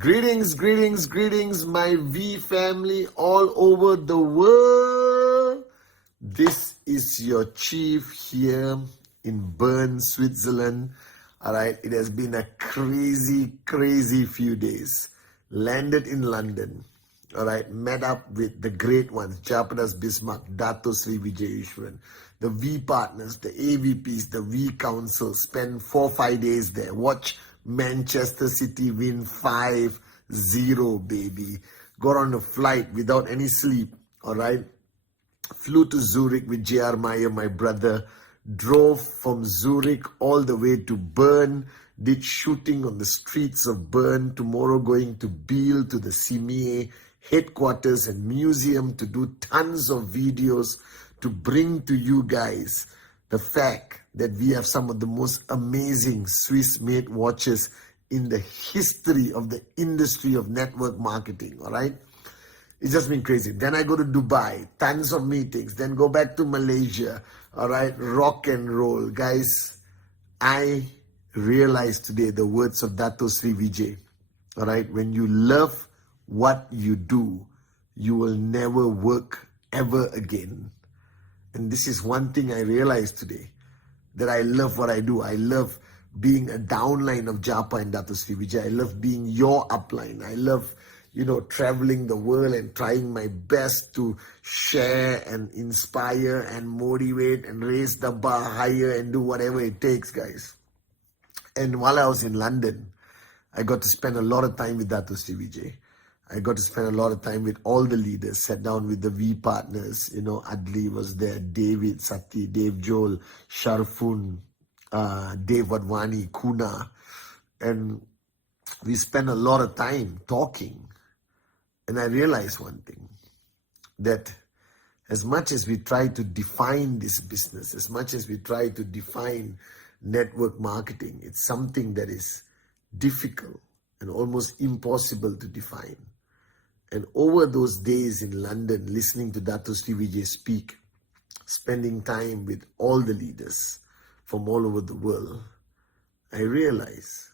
Greetings, greetings, greetings, my V family all over the world. This is your chief here in Bern, Switzerland. All right, it has been a crazy few days. Landed in London. All right, met up with the great ones, Japadas Bismarck, Dato Sri Vijay Ishwaran, the V partners, the AVPs, the V council. Spent 4-5 days there. Watch Manchester City win 5-0, baby. Got on a flight without any sleep, all right? Flew to Zurich with J.R. Meyer, my brother. Drove from Zurich all the way to Bern. Did shooting on the streets of Bern. Tomorrow going to Biel, to the CME headquarters and museum to do tons of videos to bring to you guys the fact that we have some of the most amazing Swiss-made watches in the history of the industry of network marketing, all right? It's just been crazy. Then I go to Dubai, tons of meetings, then go back to Malaysia, all right? Rock and roll. Guys, I realized today the words of Dato Sri Vijay, all right? When you love what you do, you will never work ever again. And this is one thing I realized today, that I love what I do. I love being a downline of Japa and Dato Sri Vijay. I love being your upline. I love, traveling the world and trying my best to share and inspire and motivate and raise the bar higher and do whatever it takes, guys. And while I was in London, I got to spend a lot of time with Dato Sri Vijay. I got to spend a lot of time with all the leaders, sat down with the V partners, Adli was there, David, Sati, Dave Joel, Sharfun, Dave Wadhwani, Kuna. And we spent a lot of time talking. And I realized one thing, that as much as we try to define this business, as much as we try to define network marketing, it's something that is difficult and almost impossible to define. And over those days in London, listening to Dato Sri Vijay speak, spending time with all the leaders from all over the world, I realized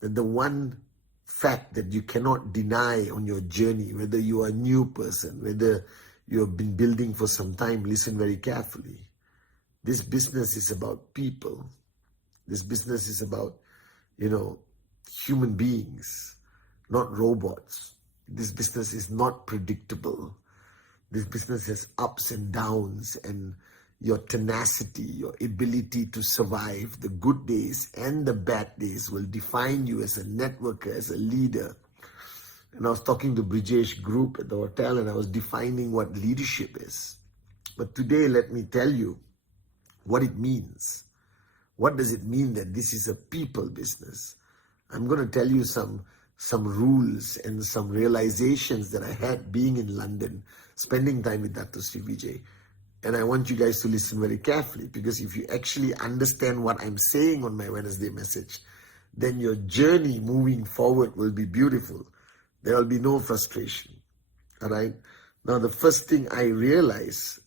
that the one fact that you cannot deny on your journey, whether you are a new person, whether you have been building for some time, listen very carefully. This business is about people. This business is about, human beings, not robots. This business is not predictable. This business has ups and downs, and your tenacity, your ability to survive the good days and the bad days will define you as a networker, as a leader. And I was talking to Brijesh Group at the hotel, and I was defining what leadership is. But today, let me tell you what it means. What does it mean that this is a people business? I'm going to tell you some rules and some realizations that I had being in London, spending time with Dato Sri Vijay. And I want you guys to listen very carefully, because if you actually understand what I'm saying on my Wednesday message, then your journey moving forward will be beautiful. There will be no frustration. All right? Now, the first thing I realized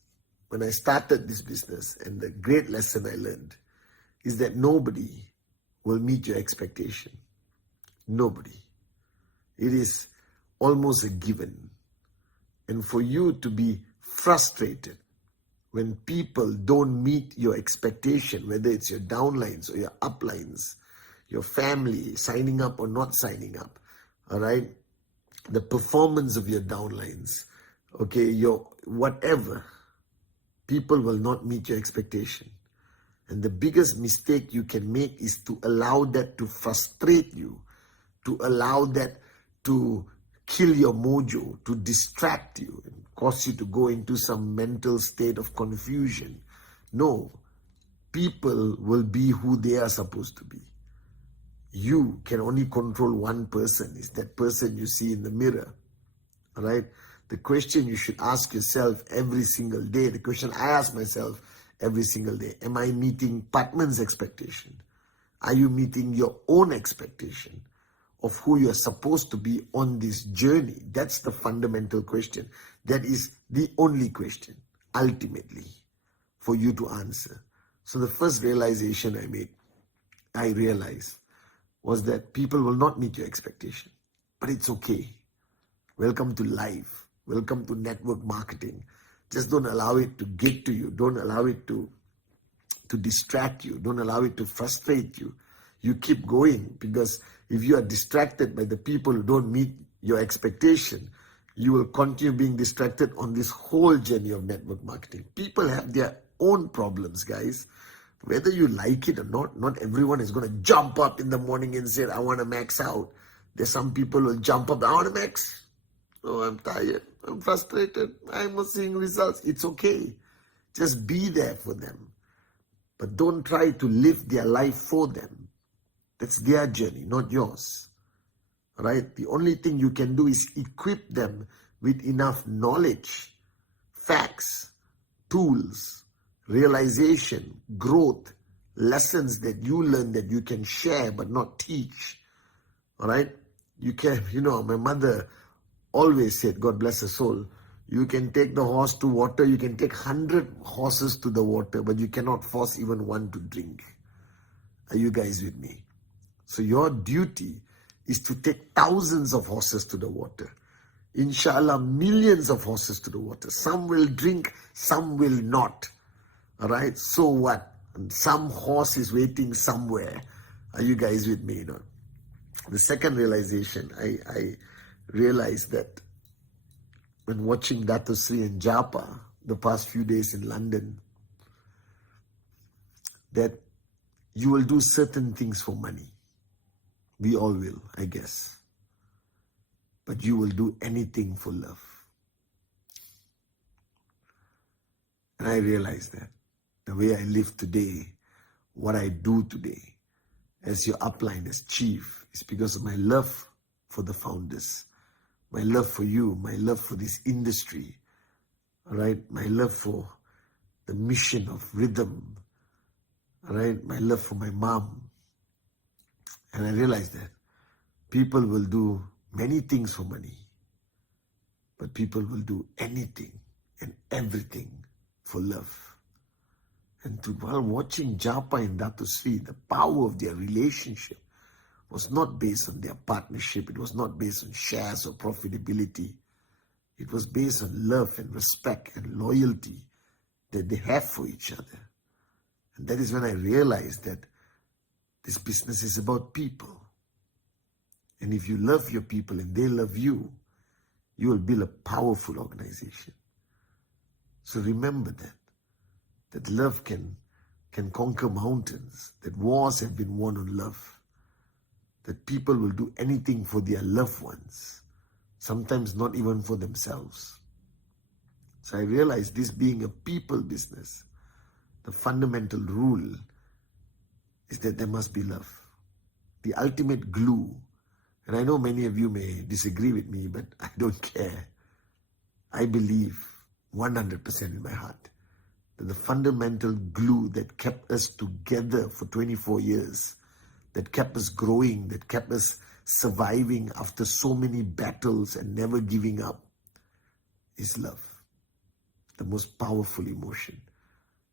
when I started this business, and the great lesson I learned, is that nobody will meet your expectation. Nobody. It is almost a given. And for you to be frustrated when people don't meet your expectation, whether it's your downlines or your uplines, your family, signing up or not signing up, all right? The performance of your downlines, okay, your whatever, people will not meet your expectation. And the biggest mistake you can make is to allow that to frustrate you, to allow that to kill your mojo, to distract you and cause you to go into some mental state of confusion. No, people will be who they are supposed to be. You can only control one person. It's that person you see in the mirror. All right? The question you should ask yourself every single day, the question I ask myself every single day, am I meeting Patman's expectation? Are you meeting your own expectation of who you're supposed to be on this journey? That's the fundamental question. That is the only question, ultimately, for you to answer. So the first realization I realized, was that people will not meet your expectation. But it's okay. Welcome to life. Welcome to network marketing. Just don't allow it to get to you. Don't allow it to distract you. Don't allow it to frustrate you. You keep going, because if you are distracted by the people who don't meet your expectation, you will continue being distracted on this whole journey of network marketing. People have their own problems, guys. Whether you like it or not everyone is going to jump up in the morning and say, I want to max out. There's some people who will jump up, I want to max. Oh, I'm tired. I'm frustrated. I'm not seeing results. It's okay. Just be there for them. But don't try to live their life for them. That's their journey, not yours. Right? The only thing you can do is equip them with enough knowledge, facts, tools, realization, growth, lessons that you learn that you can share but not teach. All right? You can, my mother always said, God bless her soul, you can take the horse to water, you can take 100 horses to the water, but you cannot force even one to drink. Are you guys with me? So your duty is to take thousands of horses to the water. Inshallah, millions of horses to the water. Some will drink, some will not. All right? So what? And some horse is waiting somewhere. Are you guys with me? The second realization, I realized that when watching Dato Sri and Japa the past few days in London, that you will do certain things for money. We all will, I guess. But you will do anything for love. And I realized that the way I live today, what I do today, as your upline, as chief, is because of my love for the founders, my love for you, my love for this industry, all right, my love for the mission of rhythm, all right, my love for my mom. And I realized that people will do many things for money, but people will do anything and everything for love. And while watching Japa and Dato Sri, the power of their relationship was not based on their partnership. It was not based on shares or profitability. It was based on love and respect and loyalty that they have for each other. And that is when I realized that this business is about people. And if you love your people and they love you, you will build a powerful organization. So remember that love can conquer mountains, that wars have been won on love, that people will do anything for their loved ones, sometimes not even for themselves. So I realized, this being a people business, the fundamental rule is that there must be love. The ultimate glue, and I know many of you may disagree with me, but I don't care. I believe 100% in my heart that the fundamental glue that kept us together for 24 years, that kept us growing, that kept us surviving after so many battles and never giving up, is love. The most powerful emotion,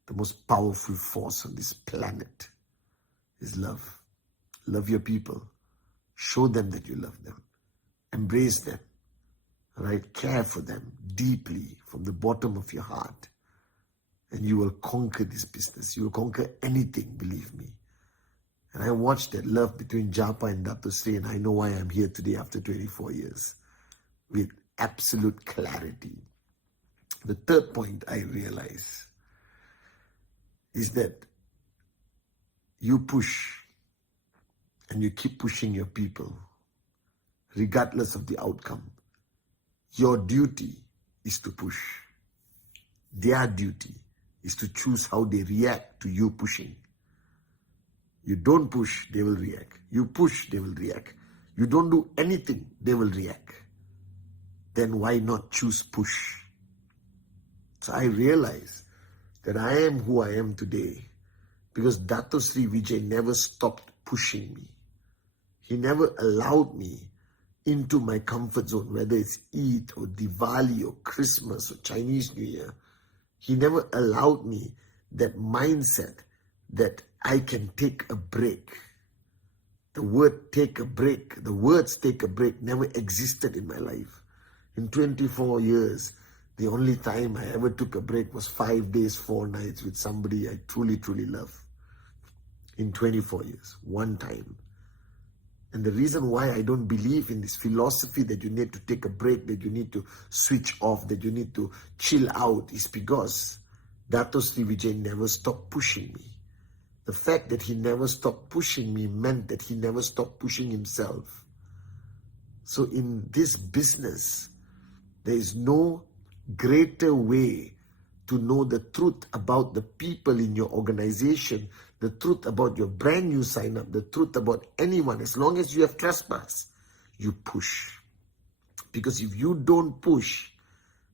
the most powerful force on this planet is love. Love your people. Show them that you love them. Embrace them. Right? Care for them deeply from the bottom of your heart. And you will conquer this business. You will conquer anything, believe me. And I watched that love between Japa and Dato Sri, and I know why I'm here today after 24 years with absolute clarity. The third point I realize is that you push and you keep pushing your people regardless of the outcome. Your duty is to push. Their duty is to choose how they react to you pushing. You don't push, they will react. You push, they will react. You don't do anything, they will react. Then why not choose push? So I realize that I am who I am today because Dato Sri Vijay never stopped pushing me. He never allowed me into my comfort zone, whether it's Eid or Diwali or Christmas or Chinese New Year. He never allowed me that mindset that I can take a break. The word take a break, the words take a break never existed in my life. In 24 years, the only time I ever took a break was 5 days, 4 nights with somebody I truly, truly love. In 24 years, one time. And the reason why I don't believe in this philosophy that you need to take a break, that you need to switch off, that you need to chill out is because Dato Sri Vijay never stopped pushing me. The fact that he never stopped pushing me meant that he never stopped pushing himself. So in this business, there is no greater way to know the truth about the people in your organization, the truth about your brand new sign up, the truth about anyone. As long as you have trespass, you push. Because if you don't push,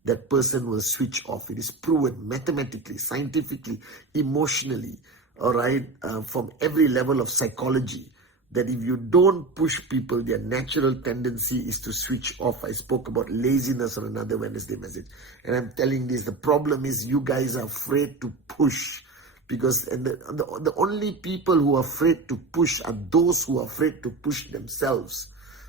that person will switch off. It is proven mathematically, scientifically, emotionally, all right, from every level of psychology, that if you don't push people, their natural tendency is to switch off. I spoke about laziness on another Wednesday message. And I'm telling this, the problem is you guys are afraid to push. Because the only people who are afraid to push are those who are afraid to push themselves.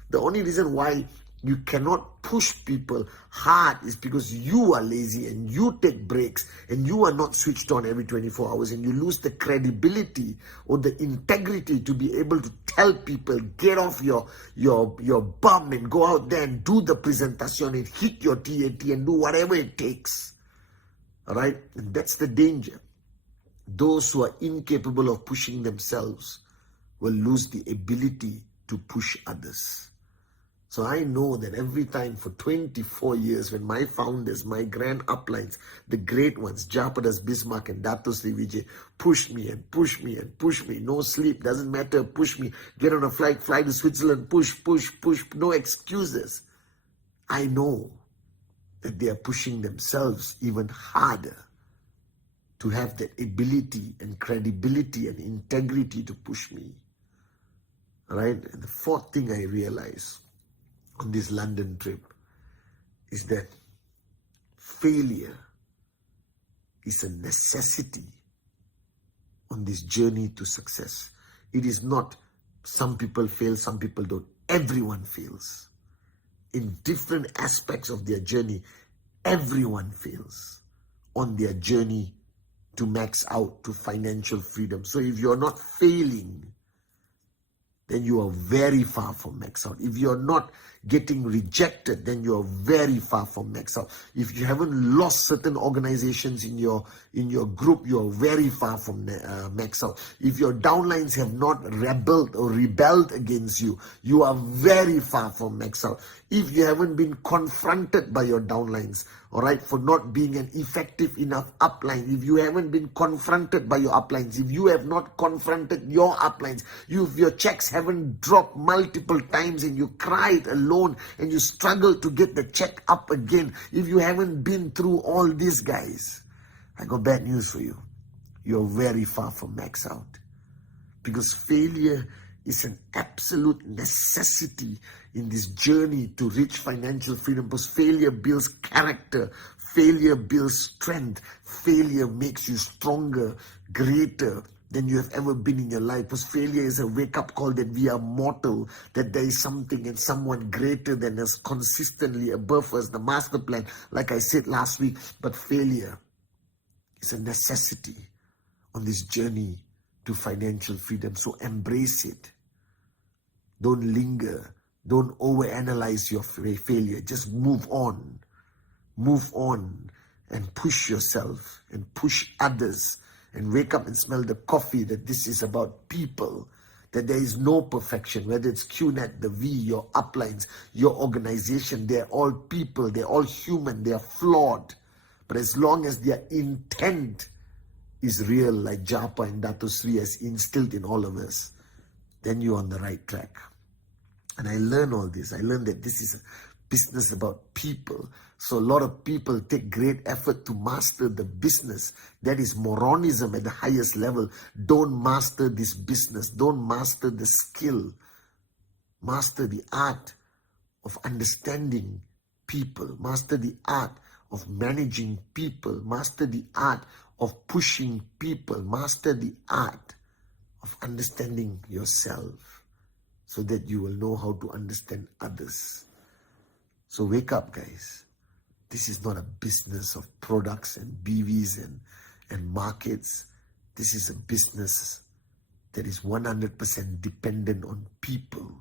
The only reason why you cannot push people hard is because you are lazy and you take breaks and you are not switched on every 24 hours and you lose the credibility or the integrity to be able to tell people, get off your bum and go out there and do the presentation and hit your TAT and do whatever it takes. All right? And that's the danger. Those who are incapable of pushing themselves will lose the ability to push others. So I know that every time for 24 years when my founders, my grand uplines, the great ones, Japadas, Bismarck and Dato Sri Vijay, pushed me and pushed me and pushed me. No sleep, doesn't matter, push me. Get on a flight, fly to Switzerland, push, no excuses. I know that they are pushing themselves even harder to have that ability and credibility and integrity to push me. All right? And the fourth thing I realized on this London trip is that failure is a necessity on this journey to success. It is not some people fail, some people don't. Everyone fails. In different aspects of their journey, everyone fails on their journey to max out to financial freedom. So if you're not failing, then you are very far from max out. If you're not getting rejected, then you are very far from max out. If you haven't lost certain organizations in your group, you are very far from max out. If your downlines have not rebelled against you, you are very far from max out. If you haven't been confronted by your downlines, all right, for not being an effective enough upline, if you haven't been confronted by your uplines, if you have not confronted your uplines, if your checks haven't dropped multiple times and you cried alone and you struggled to get the check up again, if you haven't been through all these guys, I got bad news for you. You're very far from max out. Because failure is an absolute necessity in this journey to reach financial freedom. Because failure builds character, failure builds strength, failure makes you stronger, greater than you have ever been in your life. Because failure is a wake-up call that we are mortal, that there is something and someone greater than us, consistently above us, the master plan, like I said last week. But failure is a necessity on this journey to financial freedom. So embrace it. Don't linger. Don't overanalyze your failure. Just move on. Move on and push yourself and push others and wake up and smell the coffee, that this is about people, that there is no perfection, whether it's QNet, the V, your uplines, your organization, they're all people, they're all human, they're flawed. But as long as their intent is real, like Japa and Dato Sri has instilled in all of us, then you're on the right track. And I learned all this. I learned that this is a business about people. So a lot of people take great effort to master the business. That is moronism at the highest level. Don't master this business. Don't master the skill. Master the art of understanding people. Master the art of managing people. Master the art of pushing people. Master the art of understanding yourself. so that you will know how to understand others. So wake up, guys. This is not a business of products and BVs and markets. This is a business that is 100% dependent on people,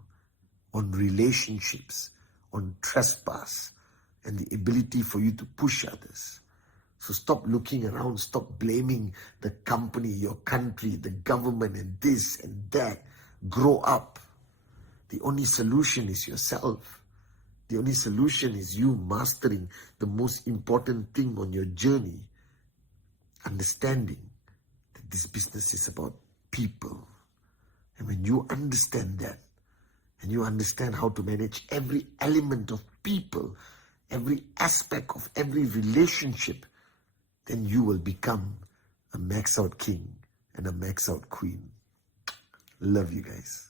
on relationships, on trespass, and the ability for you to push others. So stop looking around, stop blaming the company, your country, the government, and this and that. Grow up. The only solution is yourself. The only solution is you mastering the most important thing on your journey. Understanding that this business is about people. And when you understand that, and you understand how to manage every element of people, every aspect of every relationship, then you will become a max out king and a max out queen. Love you guys.